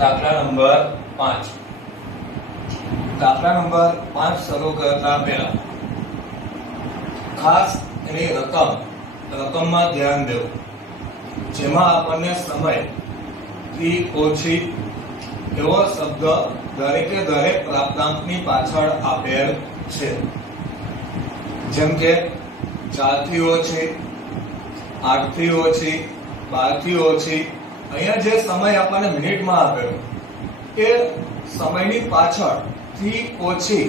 દાખલા નંબર 5 દાખલા નંબર 5 શરૂ કરતા પહેલા ખાસ એની રકમમાં ધ્યાન દેવું, જેમાં આપણને સમય થી ઓછી એવો શબ્દ દરેકે દરેક પ્રાપ્તાંકની પાછળ આપેલ છે, જેમ કે 4 થી ઓછી, 8 થી ઓછી, 12 થી ઓછી. અહીંયા જે સમય આપણને મિનિટમાં આપેલો એ સમયની પાછળ થી ઓછી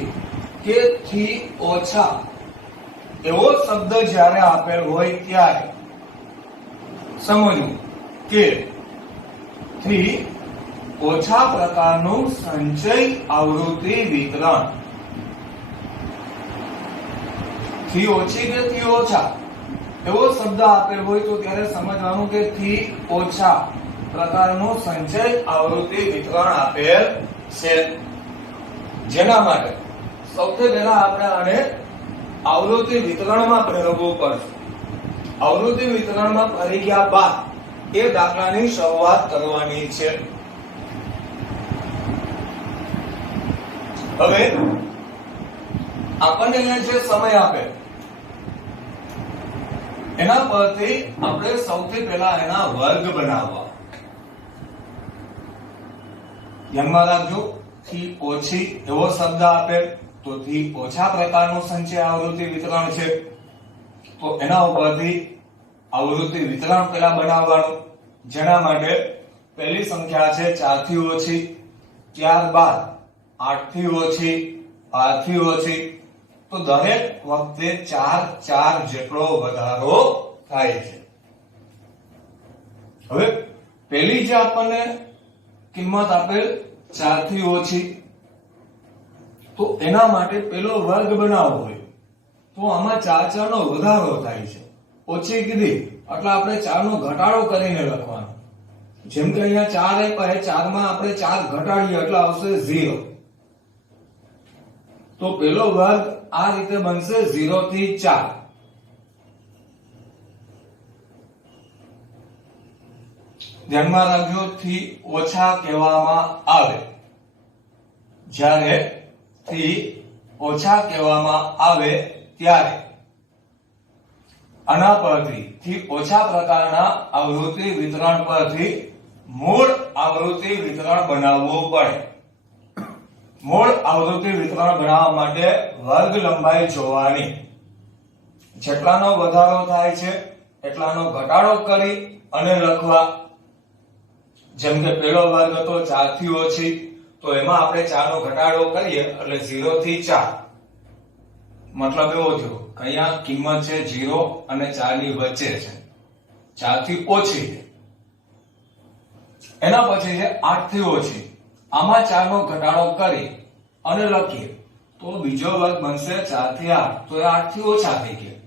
કે થી ઓછા એવો શબ્દ જ્યારે આપેલ હોય ત્યારે સમજવું કે થી ઓછા પ્રકારનું સંચય આવૃત્તિ વિતરણ. થી ઓછી કે થી ઓછા એવો શબ્દ આપેલ હોય તો ત્યારે સમજવાનું કે થી ઓછા પ્રકારનું સંચય આવૃત્તિ વિતરણ આપેલ છે. જેના માટે સૌથી પહેલા આપણે આને આવૃત્તિ વિતરણમાં ફેરવવું પડશે. આવૃત્તિ વિતરણમાં ફરી ગયા બાદ એ દાખલાની શરૂઆત કરવાની છે. હવે આપણને અહીંયા જે સમય આપે એના પરથી આપણે સૌથી પહેલા એના વર્ગ બનાવવા. ધ્યાનમાં રાખજો, થી ઓછી એવો શબ્દ આપે તો થી ઓછા પ્રકારનું સંચય આવૃત્તિ વિતરણ છે, તો એના ઉપરથી આવૃત્તિ વિતરણ પહેલા બનાવવાનું. જેના માટે પહેલી સંખ્યા છે 4 થી ઓછી, ત્યારબાદ 8 થી ઓછી, 12 થી ઓછી. તો દરેક વખતે 4 જેટલો વધારો થાય છે. હવે પહેલી જે આપણને કિંમત આપેલ 4 થી ઓછી, તો એના માટે પેલો વર્ગ બનાવવો હોય તો આમાં 4 નો વધારો થાય છે. ઓછી કીધી એટલે આપણે 4 નો ઘટાડો કરીને લખવાનો. જેમ કે અહીંયા 4 આપ્યા, 4 માં આપણે 4 ઘટાડીએ એટલે આવશે 0. તો પેલો વર્ગ આ રીતે બનશે 0 થી 4. ધ્યાનમાં રાખજો, થી ઓછા કહેવામાં આવે જ્યારે થી ઓછા કહેવામાં આવે ત્યારે આના પરથી થી ઓછા પ્રકારના આવૃત્તિ વિતરણ પરથી મૂળ આવૃત્તિ વિતરણ બનાવવું પડે. મૂળ આવૃત્તિ વિતરણ બનાવવા માટે વર્ગ લંબાઈ જોવાની. જેટલાનો વધારો થાય છે એટલાનો ઘટાડો કરી અને લખવા. જેમ કે પેલો વર્ગ હતો 4 થી ઓછી, તો એમાં આપણે 4 નો ઘટાડો કરીએ એટલે 0 થી 4. મતલબ એવો થયો કે અહીંયા કિંમત છે 0 અને 4 ની વચ્ચે છે, 4 થી ઓછી. એના પછી છે 8 થી ઓછી, આમાં 4 નો ઘટાડો કરી અને લખીએ તો બીજો વર્ગ બનશે 4 થી 8, તો એ 8 થી ઓછા થઈ ગયા.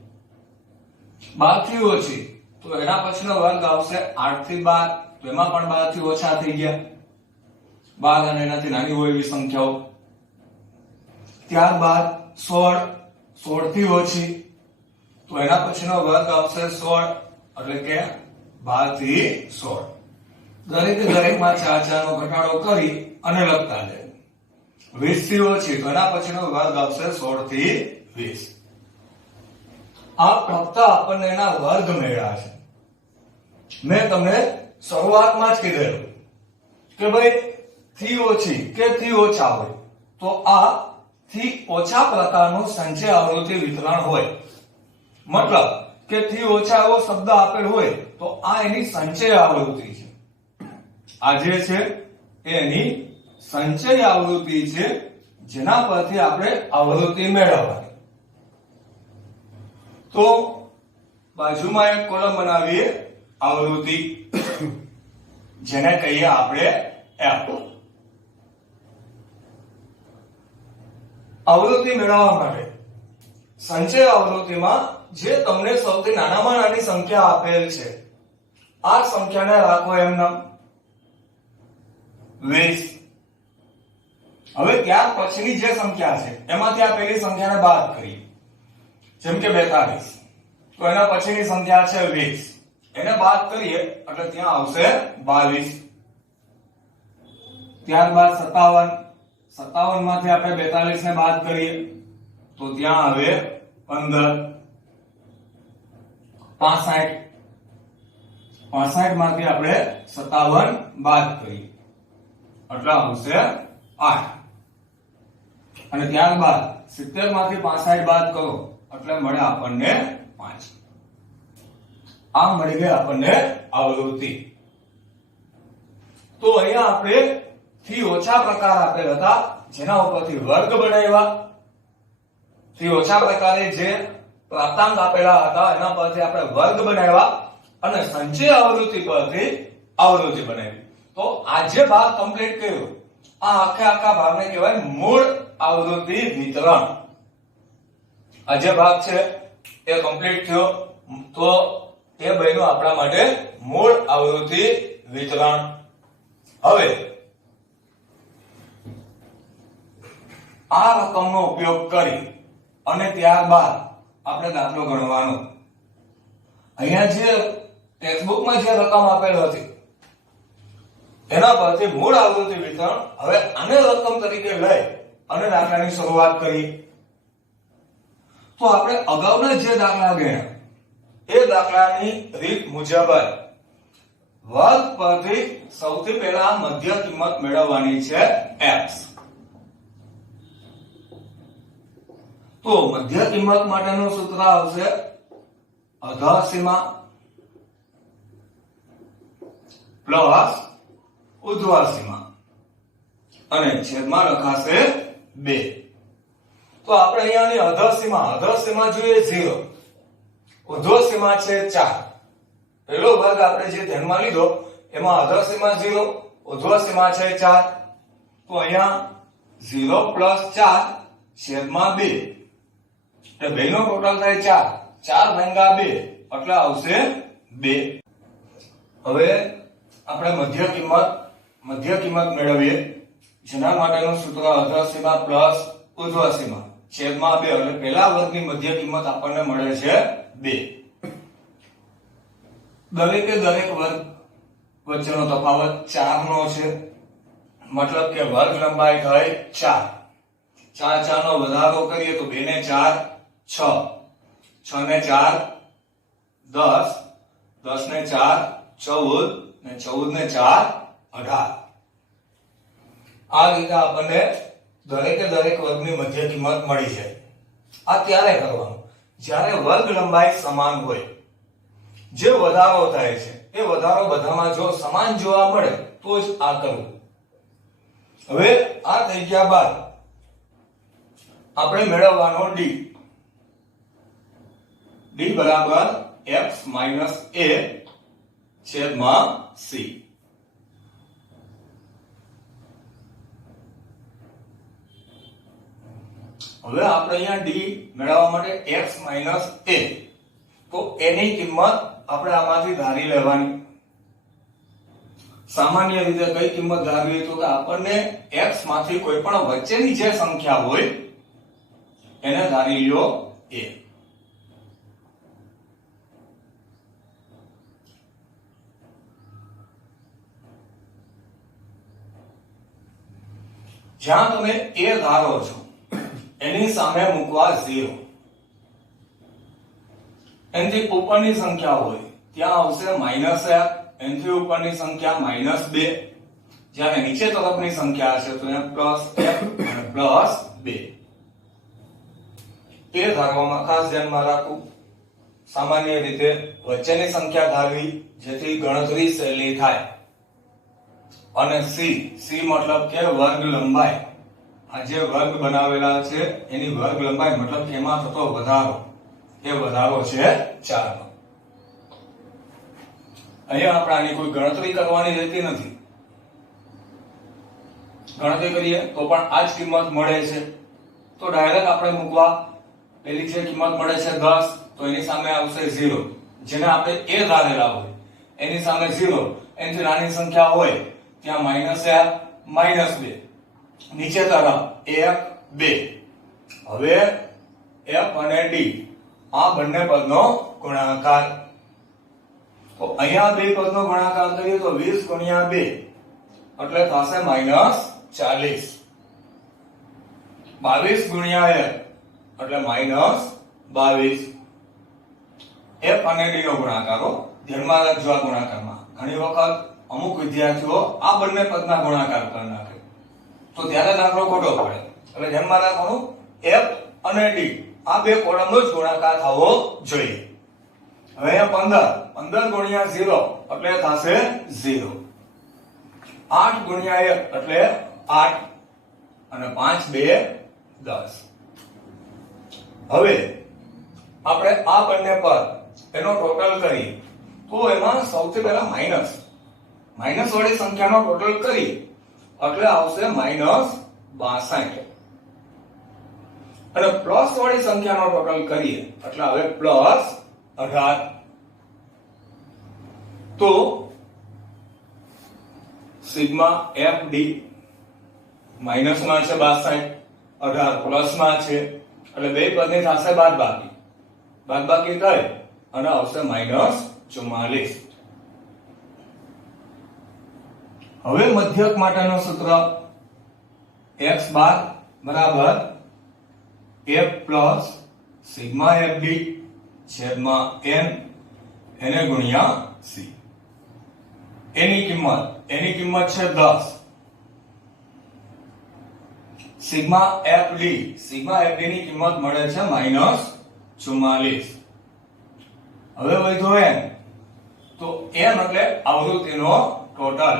12 થી ઓછી, તો એના પછીનો વર્ગ આવશે 8 થી 12, તો એમાં પણ 12 થી ઓછા થઈ ગયા. 12 અને એનાથી નાની હોય એવી સંખ્યાઓ. ત્યારબાદ 16 થી ઓછી, તો એના પછીનો વર્ગ આવશે 16, એટલે કે 12 થી 16. દરેકમાં 4 નો ઘટાડો કરી અને લખતા જાય. 20 થી ઓછી, તો એના પછીનો વર્ગ આવશે 16 થી 20. આ ફક્ત આપણને એના વર્ગ મળ્યા છે. મેં તમને શરૂઆતમાં જ કીધેલું કે ભાઈ થી ઓછી કે થી ઓછા હોય તો આ થી ઓછા પ્રકારનું સંચય આવૃત્તિ વિતરણ હોય. મતલબ કે થી ઓછા એવો શબ્દ આપેલ હોય તો આ એની સંચય આવૃત્તિ છે. આ જે છે એની સંચય આવૃત્તિ છે, જેના પરથી આપણે આવૃત્તિ મેળવવાની. તો બાજુમાં એક કોલમ બનાવીએ આવૃત્તિ, જેને કહીએ આપણે F. આવૃત્તિ મેળવવા માટે સંચય આવૃત્તિમાં જે તમને સૌથી નાનામાં નાની સંખ્યા આપેલ છે આ સંખ્યાને રાખો એમનામ 20. હવે ત્યાર પછીની જે સંખ્યા છે એમાંથી આ પહેલી સંખ્યાને બાદ કરીએ, જેમ કે 42, તો એના પછીની સંખ્યા છે 20. એને બાદ કરીએ એટલે ત્યાં આવશે 22. ત્યારબાદ 57 માંથી આપણે 42 ને બાદ કરીએ તો ત્યાં આવે 15. 65 માંથી આપણે 57 બાદ કરીએ એટલે આવશે 8. અને ત્યારબાદ 70 માંથી 65 બાદ કરો એટલે મળે આપણને 5. આ મળી ગઈ આપણને આવૃત્તિ. તો અહીંયા આપણે થી ઓછા પ્રકાર આપેલ હતા જેના ઉપરથી વર્ગ બનાવ્યા. થી ઓછા પ્રકારે જે પ્રાપ્તાંક આપેલા હતા એના પરથી આપણે વર્ગ બનાવ્યા અને સંચય આવૃત્તિ પરથી આવૃત્તિ બનાવી. તો આ જે ભાગ કમ્પ્લીટ કર્યો આ આખા ભાગને કહેવાય મૂળ આવૃત્તિ વિતરણ. આ જે ભાગ છે એ કમ્પ્લીટ થયો તો એ બન્યું આપણા માટે મૂળ આવૃત્તિ વિતરણ. હવે આ રકમનો ઉપયોગ કરી અને ત્યારબાદ આપણે દાખલો ગણવાનો. અહીંયા જે ટેક્સ્ટબુકમાં જે રકમ આપેલ હતી એના પરથી મૂળ આવૃત્તિ વિતરણ. હવે આને રકમ તરીકે લઈ અને દાખલાની શરૂઆત કરી. તો આપણે અગાઉના જે દાખલા ગણ્યા એ દાખલાની રીત મુજબ વર્ગ પરથી સૌથી પહેલા મધ્ય કિંમત મેળવવાની છે x. તો મધ્ય કિંમત માટેનું સૂત્ર આવશે અધઃસીમા પ્લસ ઉર્ધ્વસીમા અને છેદમાં લખાશે 2. તો આપણે અહીંયાની અધઃસીમા જોઈએ 0, ઉર્ધ્વસીમા છે 4. પહેલો વર્ગ આપણે જે ધ્યાનમાં લીધો એમાં અધઃસીમા 0, ઉર્ધ્વસીમા છે 4. તો અહીંયા 0 + 4 છેદમાં 2 એટલે બેનો ટોટલ થાય 4. 4 ભાગ્યા 2 એટલે આવશે 2. હવે આપણે મધ્ય કિંમત મેળવીએ જેના માટેનું સૂત્ર અધઃસીમા પ્લસ ઉર્ધ્વસીમા છેદમાં 2 એટલે પહેલા વર્ગની મધ્ય કિંમત આપણને મળે છે 2. દરેક વર્ગ વચ્ચેનો તફાવત 4 નો છે મતલબ કે વર્ગ લંબાઈ થઈ 4. 4 નો વધારો કરીએ તો 2 ને 4 6, 6 ને 4 10, 10 ને 4 14 ને 14 ને 4 18. આ રીતે આપણને દરેક વર્ગની મધ્ય કિંમત મળી જાય. આ ત્યારે કરવાનું જ્યારે વર્ગ લંબાઈ સમાન હોય. જે વધારો થાય છે એ વધારો બધામાં જો સમાન જોવા મળે તો જ આ કરવું. હવે આ થઈ ગયા બાદ આપણે મેળવવાનો d બરાબર x - a છેદમાં c. હવે આપણે અહીંયા d મેળવવા માટે x - a તો એની કિંમત આપણે આમાંથી ધારી લેવાની. સામાન્ય રીતે કઈ કિંમત ધારવી તો કે આપણને x માંથી કોઈ પણ વચ્ચેની જે સંખ્યા હોય એને ધારી લ્યો a. જ્યાં તમે a ધારો છો એની સામે મૂકવા 0. એનાથી ઉપરની સંખ્યા હોય ત્યાં આવશે -1, એનાથી ઉપરની સંખ્યા -2. જ્યારે નીચે તરફની સંખ્યા હશે તો ત્યાં +1 અને +2. એ ધારવામાં ખાસ ધ્યાનમાં રાખવું. સામાન્ય રીતે વચ્ચેની સંખ્યા ધારવી જેથી ગણતરી સહેલી થાય. અને c મતલબ કે વર્ગ લંબાઈ. આ જે વર્ગ બનાવેલા છે એની વર્ગ લંબાઈ મતલબ કે એમાં થતો વધારો એ વધારો છે 4 નો. અહીંયા આપણે આની કોઈ ગણતરી કરવાની રહેતી નથી. ગણતરી કરીએ તો પણ આ જ કિંમત મળે છે તો ડાયરેક્ટ આપણે મૂકવા. પેલી જે કિંમત મળે છે 10 તો એની સામે આવશે 0. જેને આપણે a ધારેલા હોય એની સામે 0. એનાથી નાની સંખ્યા હોય ત્યાં -2. નીચે તરફ 1 2. હવે f અને d આ બંને પદનો ગુણાકાર. તો અહીંયા બે પદનો ગુણાકાર કરીએ તો 20 ગુણ્યા 2 એટલે થશે -40. 22 ગુણ્યા 1 એટલે -22. f અને d નો ગુણાકારો ધ્યાનમાં રાખજો. આ ગુણાકારમાં ઘણી વખત અમુક વિદ્યાર્થીઓ આ બંને પદના ગુણાકાર કરી નાખે તો ત્યારે દાખલો ખોટો પડે. એટલે ધ્યાનમાં રાખવાનું f અને d આ બે કોલમનો જ ગુણાકાર થવો જોઈએ. હવે અહીંયા 15 ગુણ્યા 0 એટલે થશે 0. 8 ગુણ્યા 1 એટલે 8 અને 5 2 10. હવે આપણે આ બંને પદ એનો ટોટલ કરીએ તો એમાં સૌથી પહેલા માઈનસ વાળી સંખ્યાનો ટોટલ કરી એટલે આવશે -62 અને પ્લસ વાળી સંખ્યાનો ટોટલ કરીએ એટલે આવે +18. તો સિગ્મા fd માઈનસમાં છે 62, 18 પ્લસમાં છે એટલે બે પદની થશે બાદબાકી થાય અને આવશે -44. હવે મધ્યક માટેનું સૂત્ર x બાર બરાબર f પ્લસ સિગ્મા fd છેદમાં n એને ગુણ્યા c. એની કિંમત છે 10. સિગ્મા fd ની કિંમત મળે છે -44. હવે વધ્યો n તો n એટલે આવૃત્તિનો ટોટલ,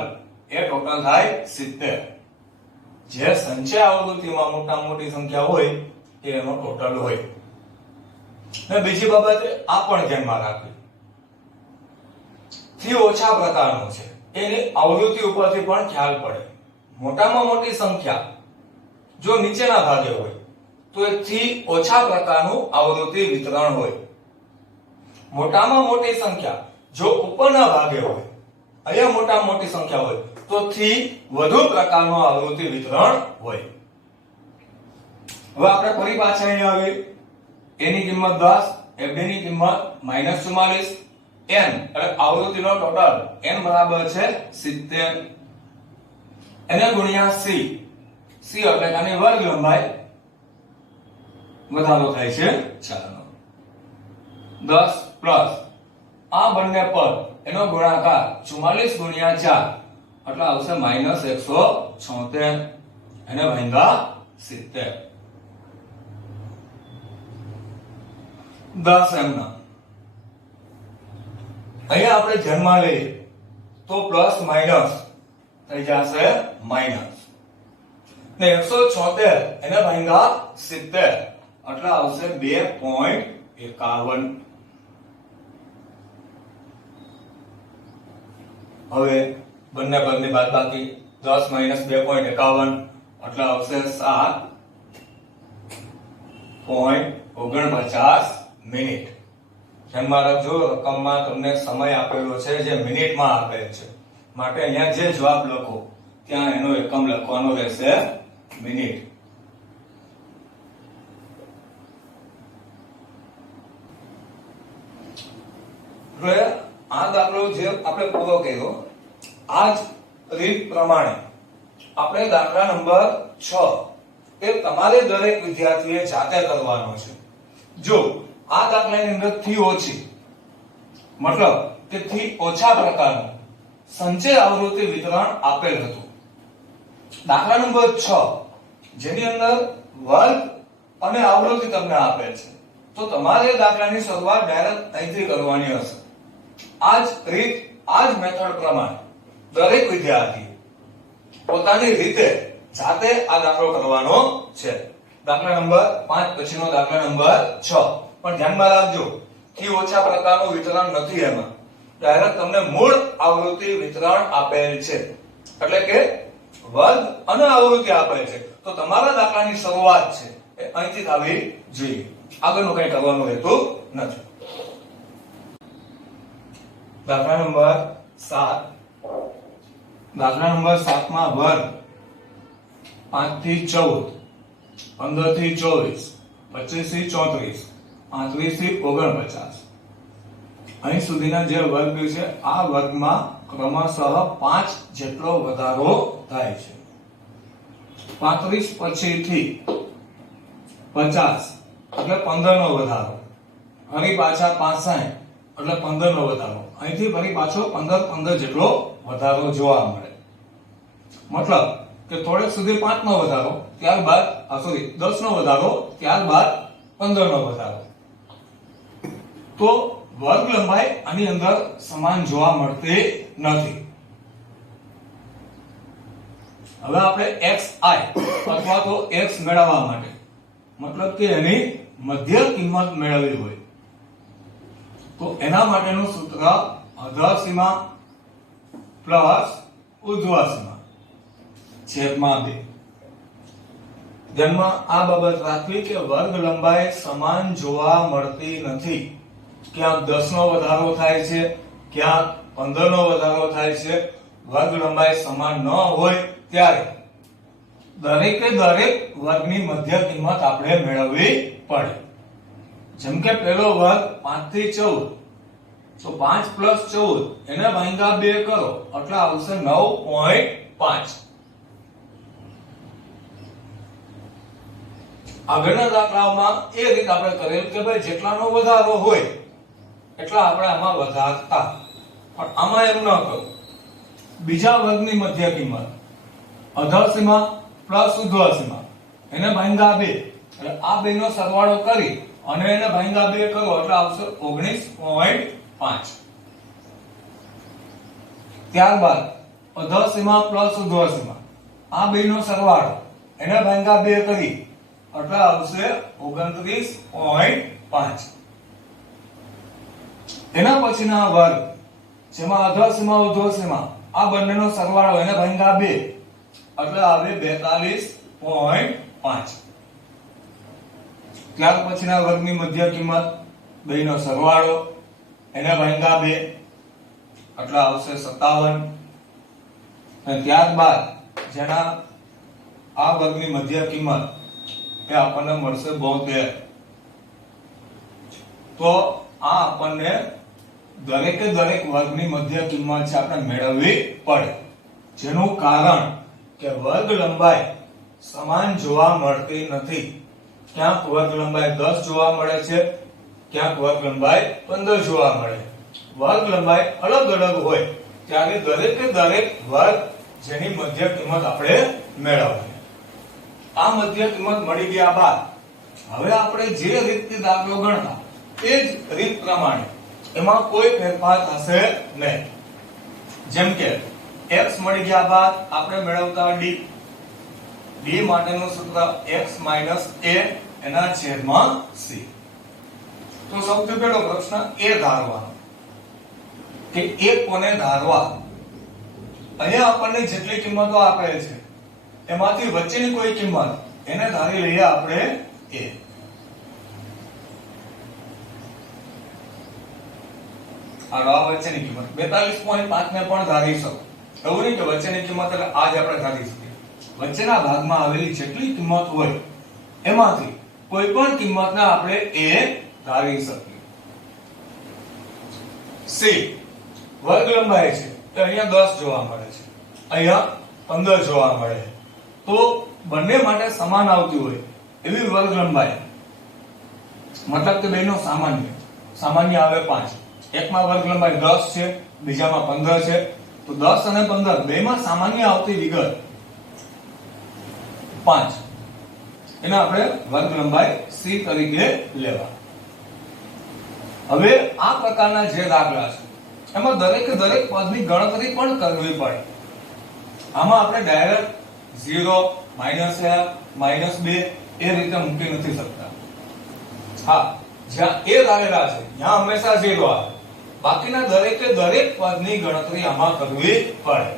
એ ટોટલ થાય 70. જે સંચય આવૃત્તિમાં મોટી સંખ્યા હોય એ એનો ટોટલ હોય. ને બીજી બાબત આ પણ ધ્યાનમાં રાખવી, થી ઓછા પ્રકારનો છે એની આવૃત્તિ ઉપરથી પણ ખ્યાલ પડે. મોટામાં મોટી સંખ્યા જો નીચેના ભાગે હોય તો એ થી ઓછા પ્રકારનું આવૃત્તિ વિતરણ હોય. મોટામાં મોટી સંખ્યા જો ઉપરના ભાગે હોય, અહીંયા મોટામાં મોટી સંખ્યા હોય તો થી વધુ પ્રકારનું આવૃત્તિ વિતરણ હોય. હવે આપણે ફરી પાછા અહીંયા આવી, એની કિંમત 10, fd ની કિંમત -44, n એટલે આવૃત્તિનો ટોટલ n બરાબર છે 70. એને ગુણ્યા c એટલે આની વર્ગ લંબાઈ વધારો થાય છે 4 નો. 10 પ્લસ આ બંને પદ એનો ગુણાકાર 44 ગુણ્યા 4 એટલે આવશે -176 એને ભાગ્યા 70. 10 એમના અહીંયા આપણે ધ્યાનમાં લઈએ તો પ્લસ માઈનસ થઈ જશે માઈનસ ને 176 એને ભાગ્યા 70 એટલે આવશે 2.51. હવે બંને પદની બાદબાકી 10 - 2.51 એટલે આવશે 7.49 મિનિટ. ધ્યાનમાં રાખજો રકમમાં તમને સમય આપેલો છે જે મિનિટમાં આપેલ છે, માટે અહીંયા જે જવાબ લખો ત્યાં એનો એકમ લખવાનો રહેશે મિનિટ. હવે આ દાખલો જે આપણે પૂરો કર્યો આ જ રીત પ્રમાણે આપણે દાખલા નંબર 6 એ તમારે દરેક વિદ્યાર્થીએ જાતે કરવાનો છે. જો આ દાખલાની અંદર થી ઓછી મતલબ કે થી ઓછા પ્રકારનું સંચય આવૃત્તિ વિતરણ આપેલ હતું. દાખલા નંબર 6 જેની અંદર વર્ગ અને આવૃત્તિ તમને આપેલ છે તો તમારે દાખલાની શરૂઆત ડાયરેક્ટ અહીંથી કરવાની હશે. આ જ રીત, આ જ મેથડ પ્રમાણે દરેક વિદ્યાર્થી પોતાની રીતે જાતે આ દાખલો કરવાનો છે. દાખલા નંબર 5 પછીનો દાખલા નંબર 6 પણ ધ્યાનમાં રાખજો થી ઓછા પ્રકારનું વિતરણ નથી, એમાં ડાયરેક્ટ તમને મૂળ આવૃત્તિ વિતરણ આપેલ છે એટલે કે વર્ગ અને આવૃત્તિ આપેલ છે. તો તમારા દાખલાની શરૂઆત છે એ અહીંથી થવી જોઈએ, આગળનું કંઈ કરવાનું રહેતું નથી. દાખલા નંબર 7 માં વર્ગ 5 થી 14, 15 થી 24, 25 થી 34, 35 થી 49 અહીં સુધીના જે વર્ગ છે આ વર્ગમાં ક્રમશઃ 5 જેટલો વધારો થાય છે. 35 પછીથી 50 એટલે 15 નો વધારો, ફરી પાછા 65 એટલે 15 નો વધારો, અહીંથી ફરી પાછો 15 જેટલો વધારો જોવા મળે. મતલબ કે થોડેક સુધી 5 નો વધારો, ત્યારબાદ 10 નો વધારો, ત્યારબાદ 15 નો વધારો. તો વર્ગ લંબાઈ આની અંદર સમાન જોવા મળતી નથી. હવે આપણે xi અથવા તો x મેળવવા માટે, મતલબ કે એની મધ્ય કિંમત મેળવવી હોય તો એના માટેનું સૂત્ર અધર સીમા પ્લસ ઉર્ધ્વ સીમા છેદમાં 2. ધ્યાનમાં આ બાબત રાખવી કે વર્ગ લંબાઈ સમાન જોવા મળતી નથી. ક્યાંક 10 નો વધારો થાય છે, ક્યાંક 15 નો વધારો થાય છે. વર્ગ લંબાઈ સમાન ન હોય ત્યારે દરેકે દરેક વર્ગની મધ્ય કિંમત આપણે મેળવવી પડે. જેમ કે પહેલો વર્ગ 5 થી 14, તો 5 પ્લસ 14 એને ભાગ્યા 2 કરો એટલે આવશે 9.5. આગળના દાખલામાં એ રીત આપણે કરેલ કે ભાઈ જેટલાનો વધારો હોય એટલા આપણે આમાં વધારતા, પણ આમાં એમ ન કરો. બીજા વર્ગની મધ્ય કિંમત અધર સીમા પ્લસ ઉર્ધ્વ સીમા એને ભાગ્યા 2 એટલે આ બે નો સરવાળો કરી અને એને ભાગ્યા 2 કરો એટલે આવશે 19.5. ત્યારબાદ અધર સીમા પ્લસ ઉર્ધ્વ સીમા આ બે નો સરવાળો એને ભાગ્યા 2 કરી એટલે આવશે 29.5. એના પછીના વર્ગ જેમાં અધર સીમા ઉર્ધ્વ સીમા આ બંનેનો સરવાળો એને ભાગ્યા 2 એટલે આવે 42.5. ત્યાર પછીના વર્ગની મધ્ય કિંમત બેનો સરવાળો એને ભાગ્યા 2 એટલે આવશે 57. અને ત્યારબાદ જેના આ વર્ગની મધ્ય કિંમત એ આપણને મળશે 72. તો આ આપણને દરેકે દરેક વર્ગની મધ્ય કિંમત છે આપણે મેળવવી પડે, જેનું કારણ કે વર્ગ લંબાઈ સમાન જોવા મળતી નથી. ક્યાંક વર્ગ લંબાઈ 10 જોવા મળે છે, ક્યાંક વર્ગ લંબાઈ 15 જોવા મળે. વર્ગ લંબાઈ અલગ અલગ હોય ત્યારે દરેકે દરેક વર્ગ જેની મધ્ય કિંમત આપણે મેળવવી. આ મધ્ય કિંમત મળી ગયા બાદ હવે આપણે જે રીતથી દાખલો ગણતા એ જ રીત પ્રમાણે એમાં કોઈ ફેરફાર થશે નહીં. જેમ કે x મળી ગયા બાદ આપણે મેળવતા d માટેનું સૂત્ર x - a એના છેદમાં c. તો સૌથી પહેલો પ્રશ્ન એ ધારવાનો કે એ કોને ધારવા. અહીંયા આપણને જેટલી કિંમતો આપેલ છે એમાંથી વચ્ચેની કોઈ કિંમત એને ધારી લઈએ આપણે a. આ વચ્ચેની કિંમત 42.5 ને પણ ધારી શકો. એવું નહીં કે વચ્ચેની કિંમત એટલે આજ આપણે ધારી શકીએ. વચ્ચેના ભાગમાં આવેલી જેટલી કિંમત હોય એમાંથી કોઈ પણ કિંમતને આપણે a ધારી શકીએ. c વર્ગ લંબાઈ છે તો અહીંયા 10 જોવા મળે છે, અહીંયા 15 જોવા મળે. તો બંને માટે સમાન આવતી હોય એવી વર્ગ લંબાઈ, મતલબ કે બેનો સામાન્ય આવે 5. એકમાં વર્ગ લંબાઈ 10 છે, બીજામાં 15 છે. તો 10 અને 15 બેમાં સામાન્ય આવતી વિગત 5, એને આપણે વર્ગ લંબાઈ c તરીકે લેવા. હવે આ પ્રકારના જે દાખલા છે એમાં દરેકે દરેક પદની ગણતરી પણ કરવી પડે. આમાં આપણે ડાયરેક્ટ 0 -1 -2 એ રીતે મૂકી નથી શકતા. હા, જ્યાં એ ધારેલા છે ત્યાં હંમેશા 0 આવે. બાકીના દરેકે દરેક પદની ગણતરી આમાં કરવી પડે.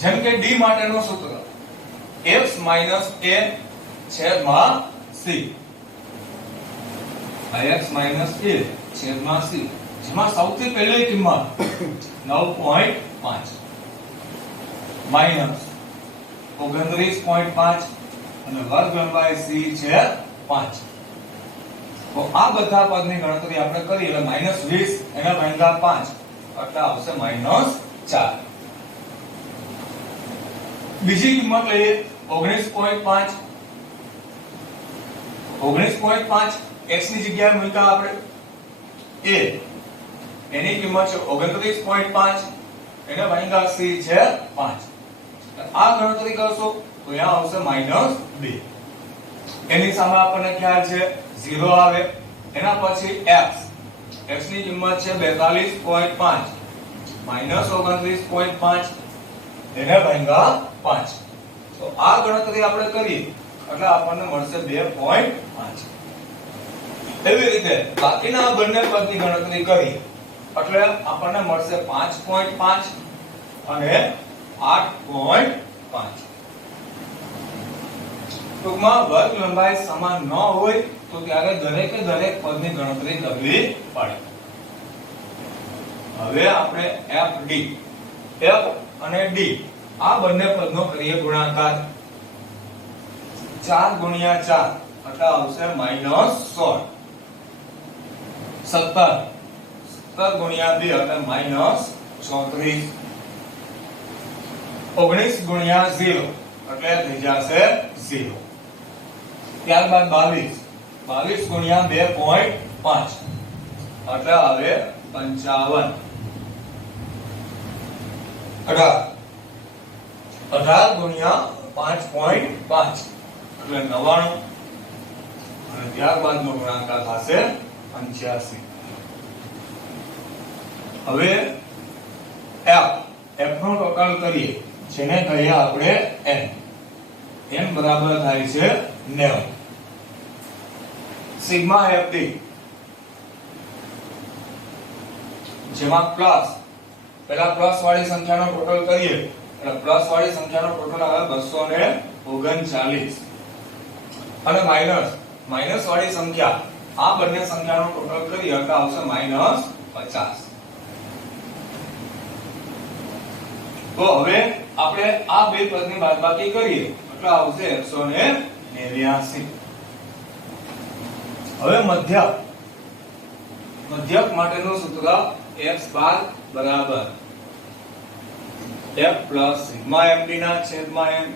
જેમ કે d માટેનું સૂત્ર x - a છેદમાં c. x - a છેદમાં c જેમાં સૌથી પહેલી કિંમત 9.5 માઈનસ 29.5 અને વર્ગ લંબાઈ c છે 5. તો આ બધા પદની ગણતરી આપણે કરી એટલે -20 એના ભાગ્યા 5 એટલે આવશે -4. બીજી કિંમત લઈએ 19.5. 19.5 x ની જગ્યાએ મૂક્યા આપણે a, એની કિંમત છે 29.5 એના ભાગ્યા c છે 5. આ ગણતરી કરશો તો અહીંયા આવશે -2. એની સામે આપણને ખ્યાલ છે 0 આવે. એના પછી x ની કિંમત છે 42.5 -29.5 એને ભાગ્યા 5. તો આ ગણતરી આપણે કરી એટલે આપણને મળશે 2.5. એવી રીતે બાકીના બંને પદની ગણતરી કરી એટલે આપણને મળશે 5.5 અને 8.5. ટૂંકમાં વર્ગ લંબાઈ સમાન ન હોય તો ત્યારે દરેકે દરેક પદની ગણતરી કરવી પડે. હવે આપણે f અને d આ બંને પદનો કરીએ ગુણાકાર. 4 ગુણ્યા 4 એટલે આવશે -16. 17 ગુણ્યા 2 એટલે -34. 19 ગુણ્યા 0 એટલે થઈ જશે 0. ત્યારબાદ 22 ગુણ્યા 2.5 એટલે આવે 55. 18 ગુણ્યા 5.5 એટલે 99 અને ત્યારબાદનો ગુણાકાર થશે 85. હવે f નો ટોટલ કરીએ જેને કહીએ આપણે n બરાબર થાય છે 90. સિગ્મા fd જેમાં પ્લસ પહેલા પ્લસ વાળી સંખ્યાનો ટોટલ કરીએ એટલે પ્લસ વાળી સંખ્યાનો ટોટલ આવે 239 અને માઈનસ વાળી સંખ્યા આ બંને સંખ્યાનો ટોટલ કરીએ એટલે આવશે -50. તો હવે આપણે આ બે પદની બાદબાકી કરીએ એટલે આવશે 189. હવે મધ્યક માટેનું સૂત્ર x બાર બરાબર f પ્લસ સિગ્મા fd ના છેદમાં n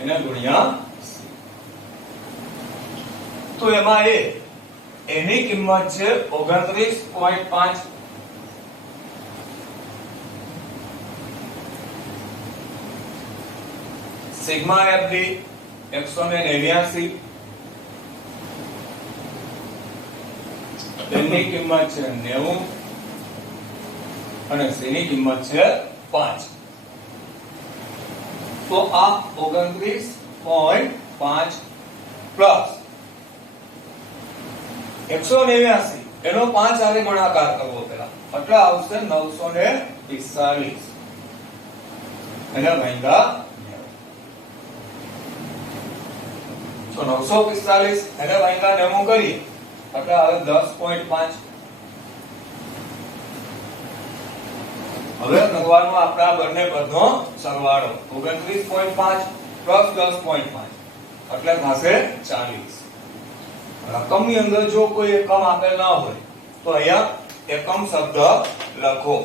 એને ગુણ્યા c. તો એમાં એની કિંમત છે 29.5. Sigma fd 189. એની કિંમત છે 90 અને c ની કિંમત છે 5. તો આ 29.5 પ્લસ 189 એનો 5 સાથે ગુણાકાર કરવો પેલા એટલે આવશે 945 એના ભાગ્યા 90. તો 945 એને ભાગ્યા 90 કરીએ એટલે આવે 10.5. હવે કરવાનો આપણા બંને પદનો સરવાળો 29.5 પ્લસ 10.5 એટલે થશે 40. રકમની અંદર જો કોઈ એકમ આપેલ ના હોય તો અહીંયા એકમ શબ્દ લખો.